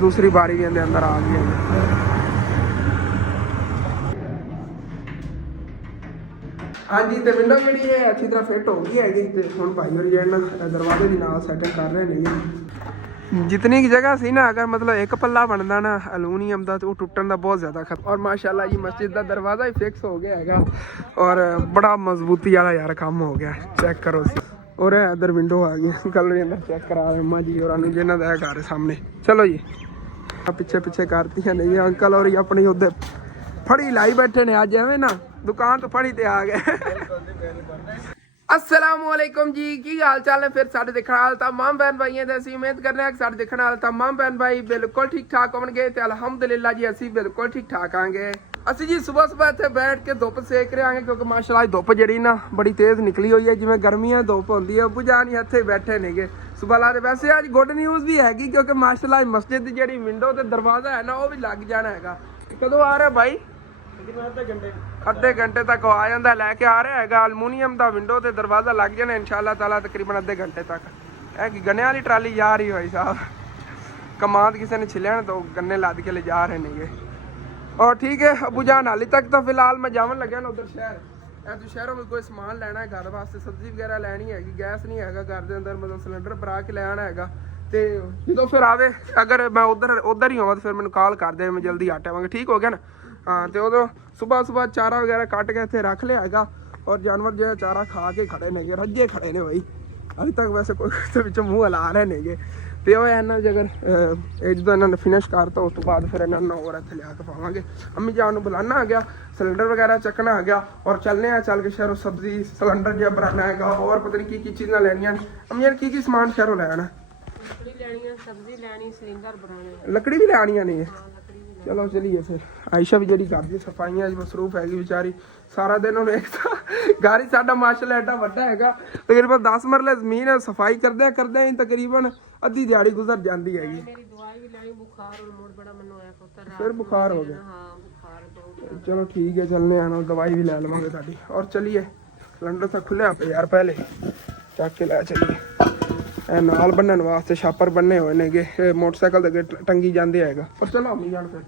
दूसरी बारी भी अंदर आ गई है। हाँ जी, तो विंडो जी है अच्छी तरह फिट हो गई हैगी ते हुण भाई होरी जेहड़े ना दरवाजे दी नाल सैटिंग कर रहे ने। जितनी की जगह सी ना अगर मतलब एक पल्ला बनता ना एलूमीनियम का तो वो टुटन का बहुत ज़्यादा खतरा। और माशाल्लाह जी मस्जिद का दरवाज़ा ही फिक्स हो गया हैगा और बड़ा मजबूती वाला यार काम हो गया। चेक करो और इधर विंडो आ गई। कल भी अंदर चेक करा अम्मा जी और जिन्हों का घर सामने। चलो जी पिछे पिछे करती है नहीं अंकल और अपनी उधर फड़ी लाई बैठे ने अज एवं ना दुकान तो फड़ी ते आ गए। अस्सलामुअलैकुम जी, की हाल चाल है। फिर साढ़े देखने वाले तमाम बहन भाई ते असीं उम्मीद करने हैं कि साढ़े देखने वाले तमाम बहन भाई बिल्कुल ठीक ठाक होंगे ते अल्हम्दुलिल्लाह जी असीं बिल्कुल ठीक ठाक आंगे। असीं जी सुबह सुबह इत्थे बैठ के धुप सेक रहे हैं क्योंकि माशाल्लाह धुप जिहड़ी ना बड़ी तेज़ निकली हुई है जिवें गर्मियां धुप होंदी है। अब्बू जान इत्थे बैठे नेगे सुबह ला दे। वैसे अज गुड न्यूज़ भी हैगी क्योंकि माशाल्लाह मस्जिद की जिहड़ी विंडो ते दरवाज़ा है ना वो भी लग जाना हैगा। कदों आ रहा भाई? अद्धे घंटे तक आ जाता लैके आ रहा है। अलमूनीयम का विंडो तो दरवाज़ा लग जाना इंशाअल्लाह ताला तकरीबन अद्धे घंटे तक। है गन्ने वाली ट्राली जा रही भाई साहब, कमाद किसी ने छिलिया ना तो गन्ने लद के ले जा रहे हैं। और ठीक है अबू जान हाली तक तो फिलहाल मैं जावन लग्या ना उधर शहर। तो शहरों में कोई समान लेना है घर वास्ते, सब्जी वगैरह लैनी हैगी, गैस नहीं है घर के अंदर मतलब सिलेंडर भरा के ले आना है। तो जो फिर आवे अगर मैं उधर ही होवां तो फिर मैंने कॉल कर दे, मैं जल्दी आ जावांगा। ठीक हो गया ना? हाँ तो उदो सुबह सुबह चारा वगैरह कट के इतने रख लिया है और जानवर जो है चारा खा के खड़े ने रज्जे खड़े ने भाई। अभी तक वैसे कोई मुँह हिला रहे ने। तो वह इन्होंने अगर जो इन्होंने फिनिश करता उस तो बाद फिर इन्होंने और इतने लिया के पावे। अम्मी जान को बुलाना आ गया, सिलेंडर वगैरह चकना आ गया और चलने हैं चल के शहरों सब्जी सिलेंडर जो बनाना है और पता नहीं की चीज़ा लैनिया। अम्मी यार की समान शहरों लैना? लकड़ी भी लैनिया नहीं है। चलो चलिए फिर। आयशा भी जी घर की सफाइयां मसरूफ हैगी बेचारी सारा दिन। उन्हें एक घर ही साडा माशाल्लाह एडा वड्डा हैगा तकरीबन 10 मरले जमीन है। सफाई करदे ही तकरीबन अद्धी दिहाड़ी गुजर जाती हैगी। फिर बुखार हो गया। चलो ठीक है चलने आना, दवाई भी ले लवांगे साडी। और चलिए सिलेंडर तो खुले पे यार पहले चक के लै चलिए। नाल बनने वास्ते छापर बनने हुए ने मोटरसाइकिल अगे टंगी जाते हैगा। और चलो अम्मी जान फिर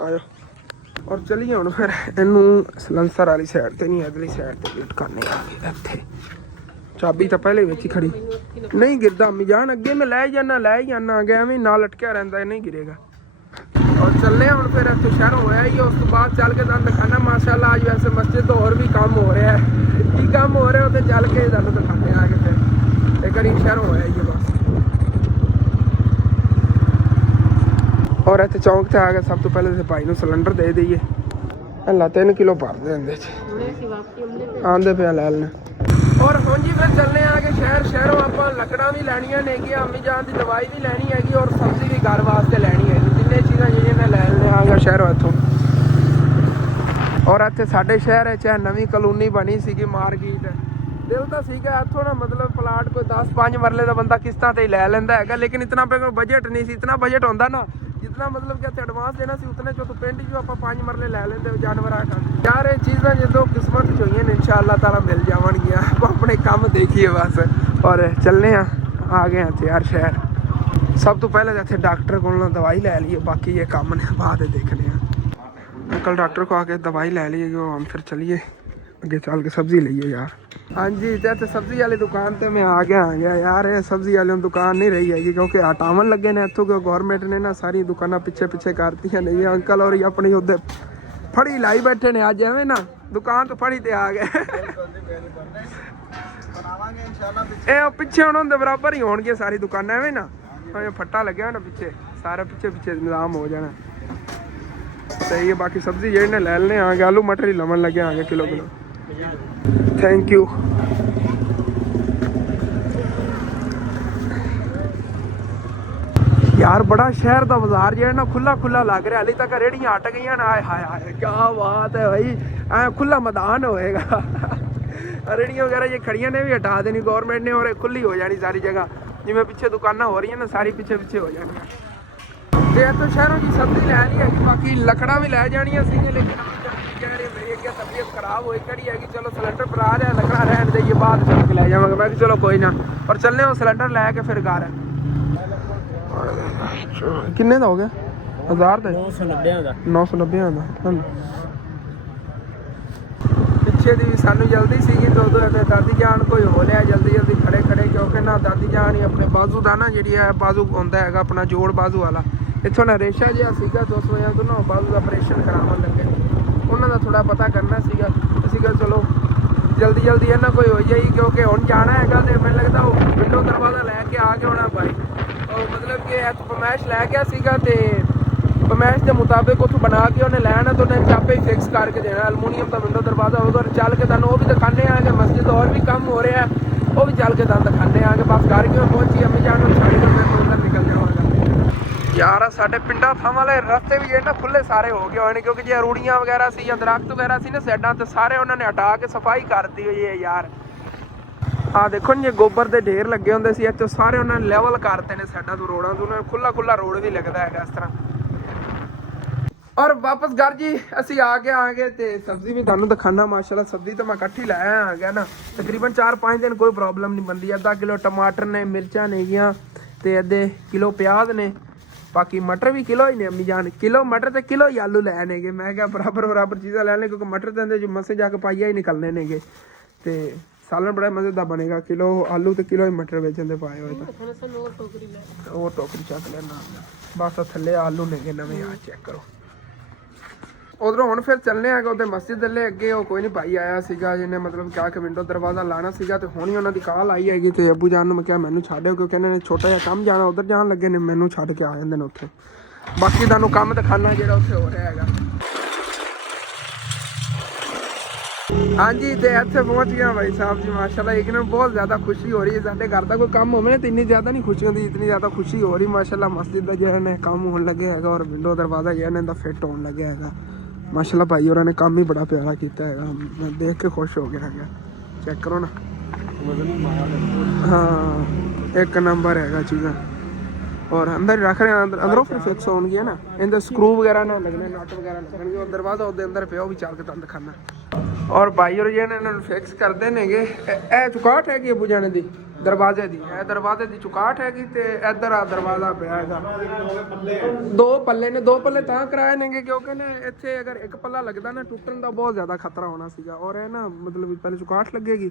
आयो और चलिए हुण फिर इनू सलंसर वाली साइड ते नहीं अगली साइड ते लटकाने आ गए। इत्थे चाबी तो पहले ही खड़ी नहीं गिरदा अम्मी जान, अगे मैं लै ही जाना अगे एवं ना लटकिया रहिंदा नहीं गिरेगा। और चलने हुण फिर इत्थे शहर होया ही उस तो बाद चल के तुहानूं दिखाना माशाअल्लाह अज वैसे मस्जिद तो होर भी काम हो रहा है। की काम हो रहा है उत्थे चल के तुहानूं दिखाने आ के फिर एक बार शहर होया ही बस। और इतने चौंक से आ गए सब तो पहले भाई को सिलेंडर दे दईए। हला 3 किलो भर देंगे आंदे पे लै लेना। और हाँ जी फिर चलने आ गए शहरों आप लकड़ा भी लैनिया ने अम्मी जान की दवाई भी लैनी हैगी और सब्जी भी घर वास्ते लैनी है। जिन्हें चीज़ा जिन्हें लै लेने आ गया शहरों इतों। और इतने साढ़े शहर नवी कलोनी बनी सी मार्केट दिल तो सीगा इतों ना मतलब प्लाट कोई 10-5 मरले का बंदा किस्तां ते लै लैंदा है लेकिन इतना बजट नहीं सी। इतना बजट होंदा ना जितना मतलब कि इतने एडवांस देना सी उतने चो तो पिंड जो आप 5 मरले लै लेंदे जानवर यार। ये चीज़ां जो किस्मत च होइयां ने इंशाअल्लाह ताला मिल जावणगियां। अपने काम देखिए बस। और चलने आ गए हैं यार शहर। सब तो पहले इतने डॉक्टर को दवाई लै लीए, बाकी ये काम ने बाद देखने। अंकल डॉक्टर को आके दवाई लै लीए हम फिर चलिए अगे चल के सब्जी लीए यार। हाँ जी तो सब्जी वाली दुकान पर मैं आ गया यार। ये सब्जी वाली दुकान नहीं रही हैगी क्योंकि हटावन लगे ने इतों क्यों गौरमेंट ने ना सारी दुकाना पिछे पिछे करती नहीं। अंकल और अपनी उधर फड़ी लाई बैठे ने अज एवं ना दुकान तो फड़ी ते आ गए। ये पिछे हम उनके बराबर ही होंगे सारी दुकाना एवं ना फट्टा लगे ना पिछे सारा पिछे पिछे निजाम हो जाना सही है। बाकी सब्जी जी ने लै लेने आ गए। आलू मटर ही लवन लगे आ गए किलो। Thank you. यार बड़ा शहर का बाजार जो है ना खुला लग रहा है। हाली तक रेहड़ियां हट गई ना। आए हाय हाय क्या बात है भाई, खुला मैदान होएगा। रेहड़ियां वगैरह ये खड़ियां ने भी हटा देनी गवर्नमेंट ने और खुली हो जानी सारी जगह। जिवें पिछे दुकाना हो रही है ना सारी पिछे पिछे हो जानी। तो शहरों की सब्जी लै ली है, बाकी लकड़ा भी लै जानियां सी लेकिन मेरी अगर तबीयत खराब हो कड़ी है। चलो सिलेंडर पर आ रहा लकड़ा रहने दे बाद चल के लै जावांगा। मैं चलो कोई ना और चलने सिलेंडर लैके फिर घर ਕਿੰਨੇ ਦਾ ਹੋ ਗਿਆ 1000 ਦਾ 990 ਦਾ 990 ਦਾ ਪਿੱਛੇ ਦੀ ਸਾਨੂੰ ਜਲਦੀ ਸੀਗੀ ਤੇ ਉਦੋਂ ਦਾਦੀ ਜਾਨ ਕੋਈ ਹੋ ਲਿਆ ਜਲਦੀ ਖੜੇ ਕਿਉਂਕਿ ਨਾ ਦਾਦੀ ਜਾਨ ਹੀ ਆਪਣੇ ਬਾਜ਼ੂ ਦਾ ਨਾ ਜਿਹੜੀ ਹੈ ਬਾਜ਼ੂ ਹੁੰਦਾ ਹੈਗਾ ਆਪਣਾ ਜੋੜ ਬਾਜ਼ੂ ਵਾਲਾ ਇੱਥੋਂ ਨਾ ਰੇਸ਼ਾ ਜਿਹਾ ਸੀਗਾ ਤੋਂ ਉਸ ਵਜ੍ਹਾ ਤੋਂ ਨਾ ਬਾਜ਼ੂ ਦਾ ਆਪਰੇਸ਼ਨ ਕਰਾਉਣ ਲੱਗੇ ਉਹਨਾਂ ਦਾ ਥੋੜਾ ਪਤਾ ਕਰਨਾ ਸੀਗਾ ਅਸੀਂ ਕਿਹਾ ਚਲੋ ਜਲਦੀ ਇਹਨਾਂ ਕੋਈ ਹੋ ਜਾਈ ਕਿਉਂਕਿ ਹੁਣ ਜਾਣਾ ਹੈਗਾ ਤੇ ਮੈਨੂੰ ਲੱਗਦਾ ਉਹ ਵਿੰਡੋ ਦਰਵਾਜ਼ਾ ਲੈ ਕੇ ਆ ਗਿਆ ਹੋਣਾ ਬਾਈ ਉਹ ਮਤਲਬ ਕਿ ਇਹ ਪਮੈਸ਼ ਲੈ ਗਿਆ ਸੀਗਾ ਤੇ ਪਮੈਸ਼ ਦੇ ਮੁਤਾਬਿਕ ਉੱਥੋਂ ਬਣਾ ਕੇ ਉਹਨੇ ਲੈਣਾ ਤਾਂ ਉਹਨੇ ਚਾਪੇ ਹੀ ਫਿਕਸ ਕਰਕੇ ਦੇਣਾ ਐਲੂਮੀਨੀਅਮ ਦਾ ਵਿੰਡੋ ਦਰਵਾਜ਼ਾ ਉਧਰ ਚੱਲ ਕੇ ਤੁਹਾਨੂੰ ਉਹ ਵੀ ਦਿਖਾਣੇ ਆਗੇ ਮਸਜਿਦ ਹੋਰ ਵੀ ਕੰਮ ਹੋ ਰਿਹਾ ਉਹ ਵੀ ਚੱਲ ਕੇ ਤੁਹਾਨੂੰ ਦਿਖਾਣੇ ਆਗੇ ਬਸ ਘਰ ਕਿਉਂ ਪਹੁੰਚੀ ਅੰਮੀ ਜਾਨ ਨੂੰ ਛੱਡ ਕੇ ਮੈਂ ਉੱਧਰ ਨਿਕਲ ਜਾਵਾਂਗਾ ਯਾਰ ਸਾਡੇ ਪਿੰਡਾਂ ਥਾਂ ਵਾਲੇ ਰਸਤੇ ਵੀ ਜਿਹੜੇ ਨਾ ਖੁੱਲੇ ਸਾਰੇ ਹੋ ਗਏ ਹੋਏ ਨੇ ਕਿਉਂਕਿ ਜੇ ਰੂੜੀਆਂ ਵਗੈਰਾ ਸੀ ਜਾਂ ਦਰਖਤ ਵਗੈਰਾ ਸੀ ਨਾ ਸਾਈਡਾਂ ਤੇ ਸਾਰੇ ਉਹਨਾਂ ਨੇ ਹਟਾ ਕੇ ਸਫਾਈ ਕਰਤੀ ਹੋਈ ਹੈ ਯਾਰ ਆ ਦੇਖੋ ਜੇ ਗੋਬਰ ਦੇ ਢੇਰ ਲੱਗੇ ਹੁੰਦੇ ਸੀ ਇੱਥੇ ਸਾਰੇ ਉਹਨਾਂ ਨੇ ਲੈਵਲ ਕਰਤੇ ਨੇ ਸਾਈਡਾਂ ਤੋਂ ਰੋਡਾਂ ਤੋਂ ਉਹਨਾਂ ਖੁੱਲਾ ਰੋਡ ਵੀ ਲੱਗਦਾ ਹੈਗਾ ਇਸ ਤਰ੍ਹਾਂ ਔਰ ਵਾਪਸ ਘਰ ਜੀ ਅਸੀਂ ਆ ਗਏ ਤੇ ਸਬਜ਼ੀ ਵੀ ਤੁਹਾਨੂੰ ਦਿਖਾਣਾ ਮਾਸ਼ਾਅੱਲਾ ਸਬਜ਼ੀ ਤਾਂ ਮੈਂ ਇਕੱਠੀ ਲੈ ਆ ਗਿਆ ਨਾ ਤਕਰੀਬਨ 4-5 ਦਿਨ ਕੋਈ ਪ੍ਰੋਬਲਮ ਨਹੀਂ ਬੰਦੀ ਅੱਧਾ ਕਿਲੋ ਟਮਾਟਰ ਨੇ ਮਿਰਚਾਂ ਨੇਗੀਆਂ ਤੇ ਅੱਧੇ ਕਿਲੋ ਪਿਆਜ਼ ਨੇ ਬਾਕੀ ਮਟਰ ਵੀ ਕਿਲੋ ਹੀ ਨੇ ਅੰਮੀ ਜਾਨ ਕਿਲੋ ਮਟਰ ਤੇ ਕਿਲੋ ਹੀ ਆਲੂ ਲੈ ਨੇਗੇ ਮੈਂ ਕਿਹਾ ਬਰਾਬਰ ਚੀਜ਼ਾਂ ਲੈ ਲੈ ਕਿਉਂਕਿ ਮਟਰ ਤੇ ਜੋ ਮਸੇ ਜਾ ਕੇ ਪਾਈਆ ਹੀ ਨਿਕਲਨੇ ਨੇਗੇ ਤੇ ਸਾਲਨ ਬੜਾ ਮਜ਼ੇਦਾਰ ਬਣੇਗਾ ਕਿਲੋ ਆਲੂ ਤੇ ਕਿਲੋ ਹੀ ਮਟਰ ਵੇਚਣ ਦੇ ਪਾਏ ਹੋਏ ਤਾਂ ਉਹ ਟੋਕਰੀ ਚੱਕ ਲੈਣਾ ਬਸ ਥੱਲੇ ਆਲੂ ਨੇਗੇ ਨਵੇਂ ਆ ਚੈੱਕ ਕਰੋ ਉਧਰੋਂ ਹੁਣ ਫਿਰ ਚੱਲਨੇ ਹੈਗਾ ਉਹਦੇ ਮਸਜਿਦ ਦੇ ਅੱਗੇ ਉਹ ਕੋਈ ਨਹੀਂ ਭਾਈ ਆਇਆ ਸੀਗਾ ਜਿਹਨੇ ਮਤਲਬ ਕਿਹਾ ਕਿ ਵਿੰਡੋ ਦਰਵਾਜ਼ਾ ਲਾਣਾ ਸੀਗਾ ਤੇ ਹੁਣ ਹੀ ਉਹਨਾਂ ਦੀ ਕਾਲ ਆਈ ਹੈਗੀ ਤੇ ਅੱਬੂ ਜਾਨ ਨੂੰ ਮੈਂ ਕਿਹਾ ਮੈਨੂੰ ਛੱਡਿਓ ਕਿਉਂਕਿ ਇਹਨਾਂ ਨੇ ਛੋਟਾ ਜਿਹਾ ਕੰਮ ਜਾਣਾ ਉਧਰ ਜਾਣ ਲੱਗੇ ਨੇ ਮੈਨੂੰ ਛੱਡ ਕੇ ਆ ਜਾਂਦੇ ਨੇ ਉੱਥੇ ਬਾਕੀ ਤੁਹਾਨੂੰ ਕੰਮ ਦਿਖਾਣਾ ਜਿਹੜਾ ਉੱਥੇ ਹੋ ਰਿਹਾ ਹੈਗਾ ਹਾਂਜੀ ਤੇ ਇੱਥੇ ਪਹੁੰਚ ਗਿਆ ਭਾਈ ਸਾਹਿਬ ਜੀ ਮਾਸ਼ਾਅੱਲਾ ਇੱਕ ਨੂੰ ਬਹੁਤ ਜ਼ਿਆਦਾ ਖੁਸ਼ੀ ਹੋ ਰਹੀ ਹੈ ਸਾਡੇ ਘਰ ਦਾ ਕੋਈ ਕੰਮ ਹੋਵੇ ਨਾ ਤੇ ਇੰਨੀ ਜ਼ਿਆਦਾ ਨਹੀਂ ਖੁਸ਼ੀ ਹੁੰਦੀ ਇਤਨੀ ਜ਼ਿਆਦਾ ਖੁਸ਼ੀ ਹੋ ਰਹੀ ਮਾਸ਼ਾਅੱਲਾ ਮਸਜਿਦ ਦਾ ਜਿਹੜਾ ਨੇ ਕੰਮ ਹੋਣ ਲੱਗਿਆ ਹੈਗਾ ਔਰ ਵਿੰਡੋ ਦਰਵਾਜ਼ਾ ਜਿਹੜਾ ਨੇ ਦਾ ਫਿੱਟ ਹੋਣ ਲੱਗਿਆ ਹੈਗਾ ਮਾਸ਼ਾਅੱਲਾ ਭਾਈ ਹੋਰਾਂ ਨੇ ਕੰਮ ਹੀ ਬੜਾ ਪਿਆਰਾ ਕੀਤਾ ਹੈਗਾ ਮੈਂ ਦੇਖ ਕੇ ਖੁਸ਼ ਹੋ ਗਿਆ ਹੈਗਾ ਚੈੱਕ ਕਰੋ ਨਾ ਹਾਂ ਇੱਕ ਨੰਬਰ ਹੈਗਾ ਚੀਜ਼ਾਂ ਔਰ ਅੰਦਰ ਹੀ ਰੱਖ ਰਹੇ ਅੰਦਰੋਂ ਫਿਰ ਫਿਕਸ ਹੋਣਗੀਆਂ ਨਾ ਇਹਦੇ ਸਕਰੂ ਵਗੈਰਾ ਨਾ ਲੱਗਣੇ ਨਟ ਵਗੈਰਾ ਲੱਗਣਗੇ ਉਹ ਦਰਵਾਜ਼ਾ ਉਹਦੇ ਅੰਦਰ ਪਿਆ ਉਹ ਵੀ ਚੱਲ ਕੇ ਤੁਹਾਨੂੰ ਦਿਖਾਣਾ ਔਰ ਭਾਈ ਹੋਰ ਜਿਹੜੇ ਇਹਨਾਂ ਨੂੰ ਫਿਕਸ ਕਰਦੇ ਨੇਗੇ ਇਹ ਚੁਕਾਟ ਹੈਗੀ ਅੱਬੂ ਜਾਣੇ ਦੀ ਦਰਵਾਜ਼ੇ ਦੀ ਇਹ ਦਰਵਾਜ਼ੇ ਦੀ ਚੁਕਾਟ ਹੈਗੀ ਤੇ ਇੱਧਰ ਆ ਦਰਵਾਜ਼ਾ ਪਿਆ ਹੈਗਾ ਦੋ ਪੱਲੇ ਤਾਂ ਕਰਾਏ ਨੇਗੇ ਕਿਉਂਕਿ ਨੇ ਇੱਥੇ ਅਗਰ ਇੱਕ ਪੱਲਾ ਲੱਗਦਾ ਨਾ ਟੁੱਟਣ ਦਾ ਬਹੁਤ ਜ਼ਿਆਦਾ ਖਤਰਾ ਹੋਣਾ ਸੀਗਾ ਔਰ ਇਹ ਨਾ ਮਤਲਬ ਪਹਿਲੇ ਚੁਕਾਟ ਲੱਗੇਗੀ